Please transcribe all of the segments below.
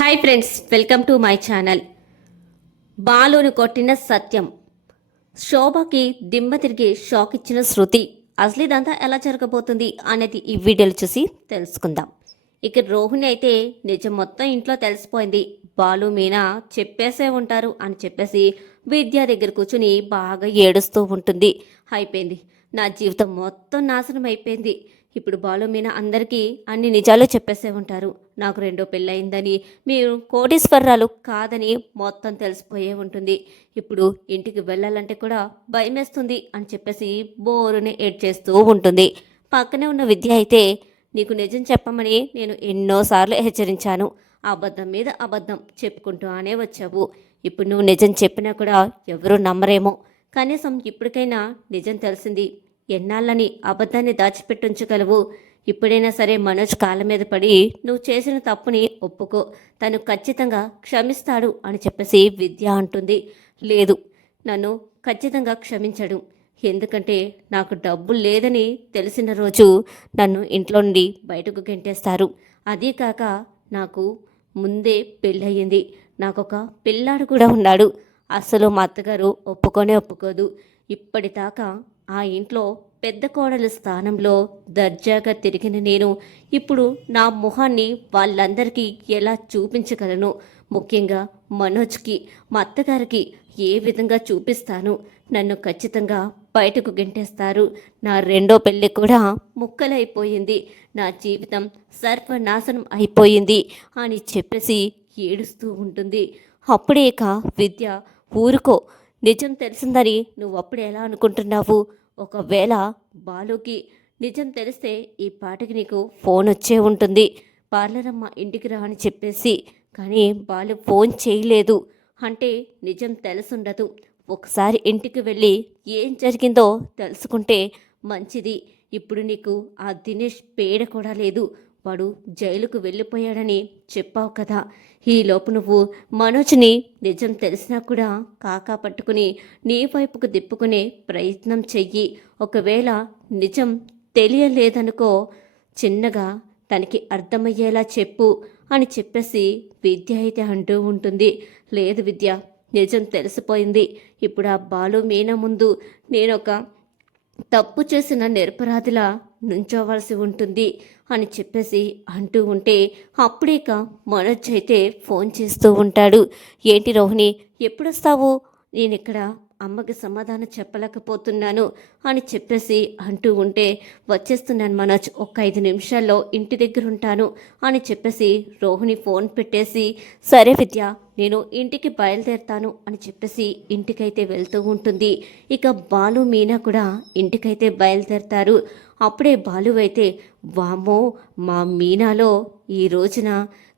Hi friends welcome to my channel బాలును కొట్టిన సత్యం. శోభకి దిమ్మ తిరిగి షాక్ ఇచ్చిన శృతి అసలు ఇదంతా ఎలా జరగబోతుంది అనేది ఈ వీడియోలు చూసి తెలుసుకుందాం. ఇక రోహిణి అయితే నిజం మొత్తం ఇంట్లో తెలిసిపోయింది. బాలు మీనా చెప్పేసే ఉంటారు అని చెప్పేసి విద్య దగ్గర కూర్చుని బాగా ఏడుస్తూ ఉంటుంది. అయిపోయింది. నా జీవితం మొత్తం నాశనం అయిపోయింది. ఇప్పుడు బాలు మీనా అందరికీ అన్ని నిజాలు చెప్పేసే ఉంటారు. నాకు రెండో పెళ్ళయిందని మీరు కోటీశ్వరరాలు కాదని మొత్తం తెలిసిపోయే ఉంటుంది. ఇప్పుడు ఇంటికి వెళ్ళాలంటే కూడా భయమేస్తుంది అని చెప్పేసి బోరుని ఏడ్చేస్తూ ఉంటుంది. పక్కనే ఉన్న విద్య అయితే నీకు నిజం చెప్పమని నేను ఎన్నోసార్లు హెచ్చరించాను. అబద్ధం మీద అబద్ధం చెప్పుకుంటూ అనే వచ్చావు. ఇప్పుడు నువ్వు నిజం చెప్పినా కూడా ఎవరూ నమ్మరేమో. కనీసం ఇప్పటికైనా నిజం తెలిసింది. ఎన్నాళ్ళని అబద్ధాన్ని దాచిపెట్టుంచగలవు? ఇప్పుడైనా సరే మనోజ్ కాళ్ళ మీద పడి నువ్వు చేసిన తప్పుని ఒప్పుకో. తను ఖచ్చితంగా క్షమిస్తాడు అని చెప్పేసి విద్య అంటుంది. లేదు నన్ను ఖచ్చితంగా క్షమించడు. ఎందుకంటే నాకు డబ్బు లేదని తెలిసిన రోజు నన్ను ఇంట్లో నుండి బయటకు గెంటేస్తారు. అదీ కాక నాకు ముందే పెళ్ళయింది. నాకు ఒక పిల్లాడు కూడా ఉన్నాడు. అసలు మా అత్తగారు ఒప్పుకొనే ఒప్పుకోదు. ఇప్పటిదాకా ఆ ఇంట్లో పెద్ద కోడల స్థానంలో దర్జాగా తిరిగిన నేను ఇప్పుడు నా మొహాన్ని వాళ్ళందరికీ ఎలా చూపించగలను? ముఖ్యంగా మనోజ్కి మా అత్తగారికి ఏ విధంగా చూపిస్తాను? నన్ను ఖచ్చితంగా బయటకు గెంటేస్తారు. నా రెండో పెళ్ళి కూడా ముక్కలైపోయింది. నా జీవితం సర్వనాశనం అయిపోయింది అని చెప్పేసి ఏడుస్తూ ఉంటుంది. అప్పుడే ఇక విద్య ఊరుకో. నిజం తెలిసిందని నువ్వు అప్పుడు ఎలా అనుకుంటున్నావు? ఒకవేళ బాలుకి నిజం తెలిస్తే ఈ పాటకి నీకు ఫోన్ వచ్చే ఉంటుంది. పార్లరమ్మ ఇంటికి రా అని చెప్పేసి. కానీ బాలు ఫోన్ చేయలేదు. అంటే నిజం తెలుసుండదు. ఒకసారి ఇంటికి వెళ్ళి ఏం జరిగిందో తెలుసుకుంటే మంచిది. ఇప్పుడు నీకు ఆ దినేష్ పేడ కూడా లేదు. వాడు జైలుకు వెళ్ళిపోయాడని చెప్పావు కదా. ఈలోపు నువ్వు మనోజ్ని నిజం తెలిసినా కూడా కాకా పట్టుకుని నీ వైపుకు తిప్పుకునే ప్రయత్నం చెయ్యి. ఒకవేళ నిజం తెలియలేదనుకో చిన్నగా తనకి అర్థమయ్యేలా చెప్పు అని చెప్పేసి విద్య అయితే అంటూ ఉంటుంది. లేదు విద్య నిజం తెలిసిపోయింది. ఇప్పుడు ఆ బాలు మీన ముందు నేనొక తప్పు చేసిన నిరపరాధిలా నుంచోవలసి ఉంటుంది అని చెప్పేసి అంటూ ఉంటే అప్పుడేక మనోజ్ అయితే ఫోన్ చేస్తూ ఉంటాడు. ఏంటి రోహిణి ఎప్పుడొస్తావు? నేను ఇక్కడ అమ్మకి సమాధానం చెప్పలేకపోతున్నాను అని చెప్పేసి అంటూ ఉంటే వచ్చేస్తున్నాను మనోజ్ ఒక ఐదు నిమిషాల్లో ఇంటి దగ్గర ఉంటాను అని చెప్పేసి రోహిణి ఫోన్ పెట్టేసి సరే విద్య నేను ఇంటికి బయలుదేరుతాను అని చెప్పేసి ఇంటికైతే వెళ్తూ ఉంటుంది. ఇక బాలు మీనా కూడా ఇంటికైతే బయలుదేరతారు. అప్పుడే బాలు అయితే వామ్మో మా మీనాలో ఈ రోజున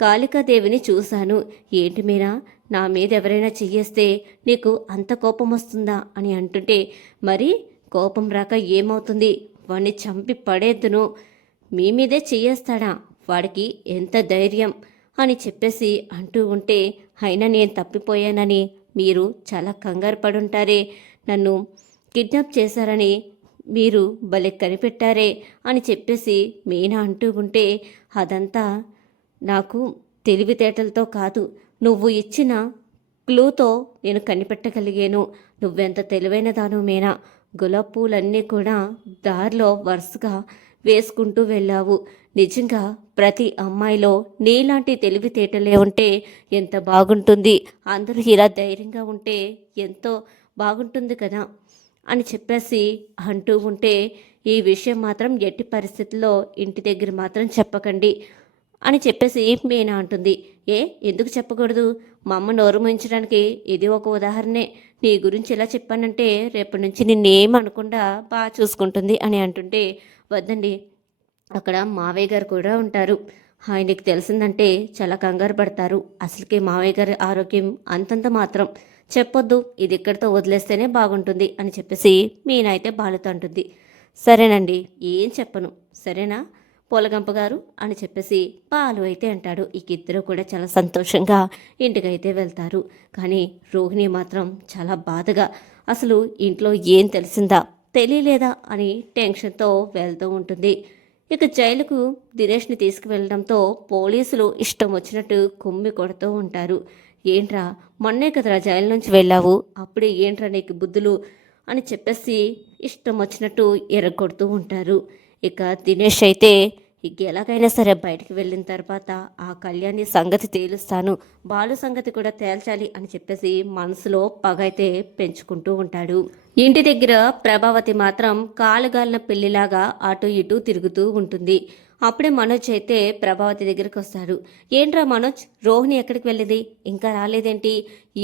కాళికాదేవిని చూశాను. ఏంటి మీరా? నా మీద ఎవరైనా చెయ్యేస్తే నీకు అంత కోపం వస్తుందా? అని అంటుంటే మరి కోపం రాక ఏమవుతుంది? వాడిని చంపి పడేద్దును. మీ మీదే చెయ్యేస్తాడా? వాడికి ఎంత ధైర్యం? అని చెప్పేసి అంటూ ఉంటే అయినా నేను తప్పిపోయానని మీరు చాలా కంగారు పడుంటారే. నన్ను కిడ్నాప్ చేశారని మీరు భలే కనిపెట్టారే అని చెప్పేసి మీనా అంటూ ఉంటే అదంతా నాకు తెలివితేటలతో కాదు నువ్వు ఇచ్చిన క్లూతో నేను కనిపెట్టగలిగాను. నువ్వెంత తెలివైన దాను మీనా. గులాబ్ పూలన్నీ కూడా దారిలో వరుసగా వేసుకుంటూ వెళ్ళావు. నిజంగా ప్రతి అమ్మాయిలో నీలాంటి తెలివితేటలే ఉంటే ఎంత బాగుంటుంది. అందరూ ఇలా ధైర్యంగా ఉంటే ఎంతో బాగుంటుంది కదా? అని చెప్పేసి అంటూ ఉంటే ఈ విషయం మాత్రం ఎట్టి పరిస్థితుల్లో ఇంటి దగ్గర మాత్రం చెప్పకండి. అని చెప్పేసి మీనా అంటుంది. ఏ ఎందుకు చెప్పకూడదు? మా అమ్మ నోరు మూయించడానికి ఇది ఒక ఉదాహరణే. నీ గురించి ఎలా చెప్పానంటే రేపటి నుంచి నిన్నేం అనకుండా బాగా చూసుకుంటుంది అని అంటుంటే వద్దండి అక్కడ మావయ్య గారు కూడా ఉంటారు. ఆయనకి తెలిసిందంటే చాలా కంగారు పడతారు. అసలుకి మావయ్య గారి ఆరోగ్యం అంతంత మాత్రం. చెప్పొద్దు ఇది ఇక్కడితో వదిలేస్తేనే బాగుంటుంది అని చెప్పేసి మీనా అయితే బాలుతో అంటుంది. సరేనండి ఏం చెప్పను. సరేనా? పూలగంప గారు అని చెప్పేసి పాలు అయితే అంటాడు. ఈ ఇద్దరు కూడా చాలా సంతోషంగా ఇంటికైతే వెళ్తారు. కానీ రోహిణి మాత్రం చాలా బాధగా అసలు ఇంట్లో ఏం తెలిసిందా తెలియలేదా అని టెన్షన్తో వెళ్తూ ఉంటుంది. ఇక జైలుకు దినేష్ని తీసుకువెళ్ళడంతో పోలీసులు ఇష్టం వచ్చినట్టు కుమ్మి కొడుతూ ఉంటారు. ఏంట్రా మొన్నే కదరా జైలు నుంచి వెళ్ళావు? అప్పుడే ఏంట్రా నీకు బుద్ధులు? అని చెప్పేసి ఇష్టం వచ్చినట్టు ఎరగొడుతూ ఉంటారు. ఇక దినేష్ అయితే ఇక ఎలాగైనా సరే బయటికి వెళ్ళిన తర్వాత ఆ కళ్యాణి సంగతి తేలుస్తాను. బాలు సంగతి కూడా తేల్చాలి అని చెప్పేసి మనసులో పగ అయితే పెంచుకుంటూ ఉంటాడు. ఇంటి దగ్గర ప్రభావతి మాత్రం కాలుగాలిన పెళ్ళిలాగా అటు ఇటు తిరుగుతూ ఉంటుంది. అప్పుడే మనోజ్ అయితే ప్రభావతి దగ్గరికి వస్తాడు. ఏంట్రా మనోజ్ రోహిణి ఎక్కడికి వెళ్ళింది? ఇంకా రాలేదేంటి?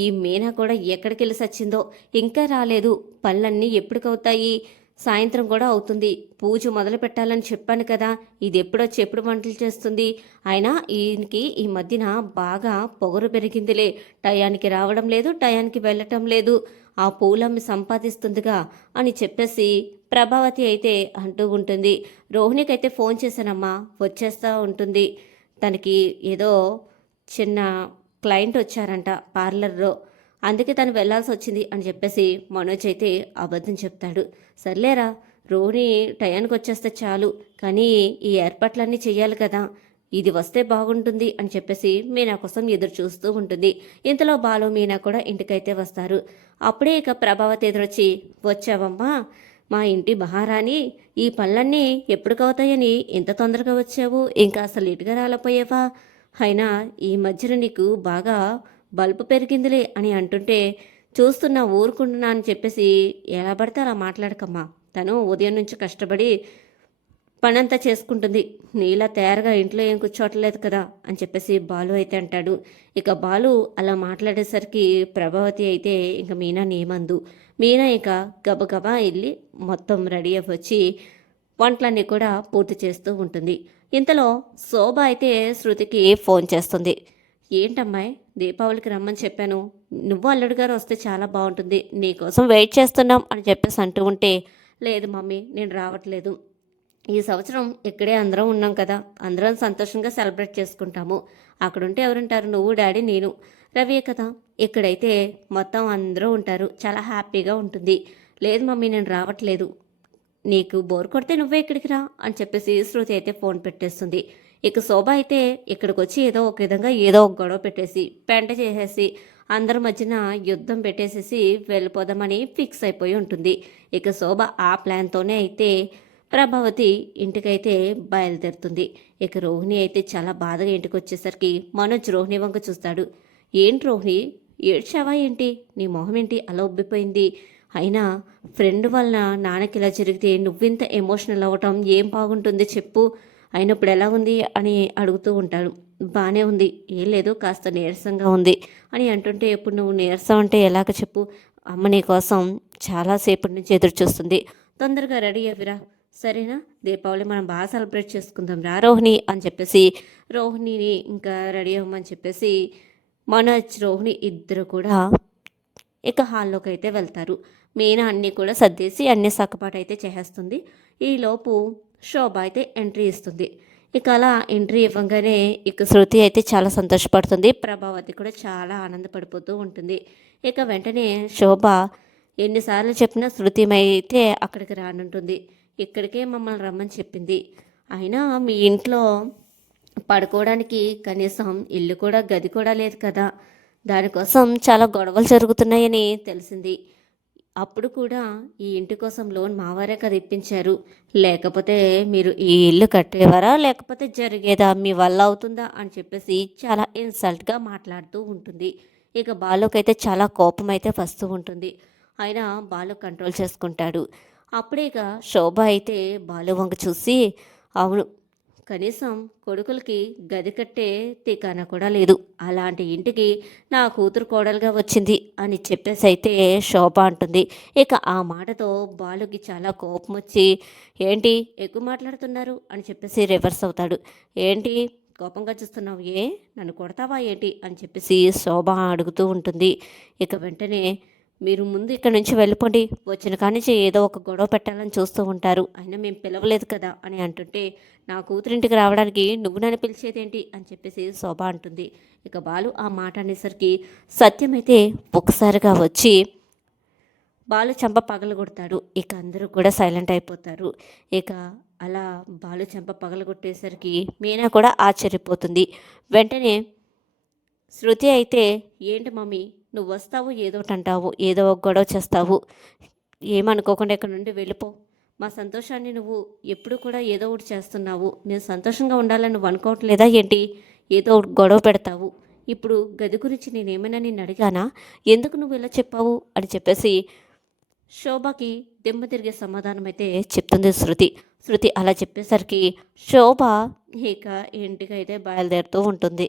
ఈ మీనా కూడా ఎక్కడికి వెళ్ళి సచ్చిందో? ఇంకా రాలేదు. పళ్ళన్నీ ఎప్పటికవుతాయి? సాయంత్రం కూడా అవుతుంది. పూజ మొదలు పెట్టాలని చెప్పాను కదా. ఇది ఎప్పుడొచ్చి ఎప్పుడు వంటలు చేస్తుంది? అయినా ఈయనకి ఈ మధ్యన బాగా పొగరు పెరిగిందిలే. టయానికి రావడం లేదు టయానికి వెళ్ళటం లేదు. ఆ పూలమ్మి సంపాదిస్తుందిగా అని చెప్పేసి ప్రభావతి అయితే అంటూ ఉంటుంది. రోహిణికి అయితే ఫోన్ చేశానమ్మా. వచ్చేస్తూ ఉంటుంది. తనకి ఏదో చిన్న క్లయింట్ వచ్చారంట పార్లర్లో. అందుకే తను వెళ్ళాల్సి వచ్చింది అని చెప్పేసి మనోజ్ అయితే అబద్ధం చెప్తాడు. సర్లేరా రోహిణి టయానికి వచ్చేస్తే చాలు కానీ ఈ ఏర్పాట్లన్నీ చెయ్యాలి కదా. ఇది వస్తే బాగుంటుంది అని చెప్పేసి మీనా కోసం ఎదురు చూస్తూ ఉంటుంది. ఇంతలో బాలు మీనా కూడా ఇంటికైతే వస్తారు. అప్పుడే ఇక ప్రభావతి ఎదురొచ్చి వచ్చావమ్మా మా ఇంటి మహారాణి ఈ పళ్ళన్నీ ఎప్పటికవుతాయని ఇంత తొందరగా వచ్చావు? ఇంకా అసలు ఇటుగా రాలపోయేవా అయినా ఈ మధ్యన నీకు బాగా బల్బు పెరిగిందిలే అని అంటుంటే చూస్తున్నా ఊరుకుంటున్నా అని చెప్పేసి ఎలా పడితే అలా మాట్లాడకమ్మా. తను ఉదయం నుంచి కష్టపడి పనంతా చేసుకుంటుంది. నీలా తయారుగా ఇంట్లో ఏం కూర్చోవట్లేదు కదా అని చెప్పేసి బాలు అయితే అంటాడు. ఇక బాలు అలా మాట్లాడేసరికి ప్రభావతి అయితే ఇంక మీనా నేమందు మీనా ఇక గబగబా వెళ్ళి మొత్తం రెడీ అయ్యి వచ్చి వంటలన్నీ కూడా పూర్తి చేస్తూ ఉంటుంది. ఇంతలో శోభ అయితే శృతికి ఫోన్ చేస్తుంది. ఏంటమ్మాయి? దీపావళికి రమ్మని చెప్పాను. నువ్వు అల్లుడు గారు వస్తే చాలా బాగుంటుంది. నీకోసం వెయిట్ చేస్తున్నాం అని చెప్పేసి అంటూ ఉంటే లేదు మమ్మీ నేను రావట్లేదు. ఈ సంవత్సరం ఇక్కడే అందరం ఉన్నాం కదా. అందరం సంతోషంగా సెలబ్రేట్ చేసుకుంటాము. అక్కడుంటే ఎవరుంటారు? నువ్వు డాడీ నేను. రవియే కదా. ఇక్కడైతే మొత్తం అందరూ ఉంటారు. చాలా హ్యాపీగా ఉంటుంది. లేదు మమ్మీ నేను రావట్లేదు. నీకు బోర్ కొడితే నువ్వే ఇక్కడికి రా అని చెప్పేసి శృతి అయితే ఫోన్ పెట్టేస్తుంది. ఇక శోభ అయితే ఇక్కడికి వచ్చి ఏదో ఒక విధంగా ఏదో ఒక గొడవ పెట్టేసి పెంట చేసేసి అందరి మధ్యన యుద్ధం పెట్టేసేసి వెళ్ళిపోదామని ఫిక్స్ అయిపోయి ఉంటుంది. ఇక శోభ ఆ ప్లాన్తోనే అయితే ప్రభావతి ఇంటికైతే బయలుదేరుతుంది. ఇక రోహిణి అయితే చాలా బాధగా ఇంటికి వచ్చేసరికి మనోజ్ రోహిణి వంక చూస్తాడు. ఏంటి రోహిణి? ఏడ్చావా ఏంటి? నీ మొహం ఏంటి? అలా ఉబ్బిపోయింది. అయినా ఫ్రెండ్ వలన నాన్నకి ఇలా జరిగితే నువ్వింత ఎమోషనల్ అవ్వటం ఏం బాగుంటుంది చెప్పు. అయినప్పుడు ఎలా ఉంది అని అడుగుతూ ఉంటాడు. బాగానే ఉంది. ఏం లేదు కాస్త నీరసంగా ఉంది అని అంటుంటే ఇప్పుడు నువ్వు నీరసం అంటే ఎలాగ చెప్పు? అమ్మ నీ కోసం చాలాసేపటి నుంచి ఎదురు చూస్తుంది తొందరగా రెడీ అవ్వరా. సరేనా? దీపావళి మనం బాగా సెలబ్రేట్ చేసుకుందాం రా రోహిణి అని చెప్పేసి రోహిణిని ఇంకా రెడీ అవ్వమని చెప్పేసి మనోజ్ రోహిణి ఇద్దరు కూడా ఇక హాల్లోకి అయితే వెళ్తారు. మీనా అన్నీ కూడా సర్దేసి అన్ని సక్కపాటు అయితే చేసేస్తుంది. ఈలోపు శోభ అయితే ఎంట్రీ ఇస్తుంది. ఇక అలా ఎంట్రీ ఇవ్వగానే ఇక శృతి అయితే చాలా సంతోషపడుతుంది. ప్రభావతి కూడా చాలా ఆనందపడిపోతూ ఉంటుంది. ఇక వెంటనే శోభ ఎన్నిసార్లు చెప్పినా శృతి అయితే అక్కడికి రానుంటుంది. ఇక్కడికే మమ్మల్ని రమ్మని చెప్పింది. అయినా మీ ఇంట్లో పడుకోవడానికి కనీసం ఇల్లు కూడా గది కూడా లేదు కదా. దానికోసం చాలా గొడవలు జరుగుతున్నాయని తెలిసింది. అప్పుడు కూడా ఈ ఇంటి కోసం లోన్ మావారే కదా ఇప్పించారు. లేకపోతే మీరు ఈ ఇల్లు కట్టేవారా? లేకపోతే జరిగేదా? మీ వల్ల అవుతుందా? అని చెప్పేసి చాలా ఇన్సల్ట్గా మాట్లాడుతూ ఉంటుంది. ఇక బాలుకైతే చాలా కోపం అయితే వస్తూ ఉంటుంది. అయినా బాలు కంట్రోల్ చేసుకుంటాడు. అప్పుడే ఇక శోభ అయితే బాలు వంక చూసి అవును కనీసం కొడుకులకి గది కట్టే తికాన కూడా లేదు. అలాంటి ఇంటికి నా కూతురు కోడలుగా వచ్చింది అని చెప్పేసి అయితే శోభ అంటుంది. ఇక ఆ మాటతో బాలుకి చాలా కోపం వచ్చి ఏంటి ఎక్కువ మాట్లాడుతున్నారు? అని చెప్పేసి రివర్స్ అవుతాడు. ఏంటి కోపంగా చూస్తున్నావు ఏ? నన్ను కొడతావా ఏంటి? అని చెప్పేసి శోభ అడుగుతూ ఉంటుంది. ఇక వెంటనే మీరు ముందు ఇక్కడ నుంచి వెళ్ళిపోండి. వచ్చిన కానించి ఏదో ఒక గొడవ పెట్టాలని చూస్తూ ఉంటారు. అయినా మేము పిలవలేదు కదా అని అంటుంటే నా కూతురింటికి రావడానికి నువ్వు నన్ను పిలిచేదేంటి అని చెప్పేసి శోభ అంటుంది. ఇక బాలు ఆ మాట అనేసరికి సత్యమైతే ఒకసారిగా వచ్చి బాలు చెంప పగలగొడతాడు. ఇక అందరూ కూడా సైలెంట్ అయిపోతారు. ఇక అలా బాలు చెంప పగలగొట్టేసరికి మీనా కూడా ఆశ్చర్యపోతుంది. వెంటనే శృతి అయితే ఏంటి మమ్మీ నువ్వు వస్తావు ఏదో ఒకటి అంటావు ఏదో ఒక గొడవ చేస్తావు. ఏమనుకోకుండా ఇక్కడ నుండి వెళ్ళిపో. మా సంతోషాన్ని నువ్వు ఎప్పుడు కూడా ఏదో ఒకటి చేస్తున్నావు. నేను సంతోషంగా ఉండాలని నువ్వు అనుకోవట్లేదా ఏంటి? ఏదో ఒకటి గొడవ పెడతావు. ఇప్పుడు గది గురించి నేనేమైనా నేను అడిగానా? ఎందుకు నువ్వు ఇలా చెప్పావు? అని చెప్పేసి శోభకి దిమ్మ తిరిగే సమాధానం అయితే చెప్తుంది శృతి. శృతి అలా చెప్పేసరికి శోభ ఇక ఇంటికి అయితే బయలుదేరుతూ ఉంటుంది.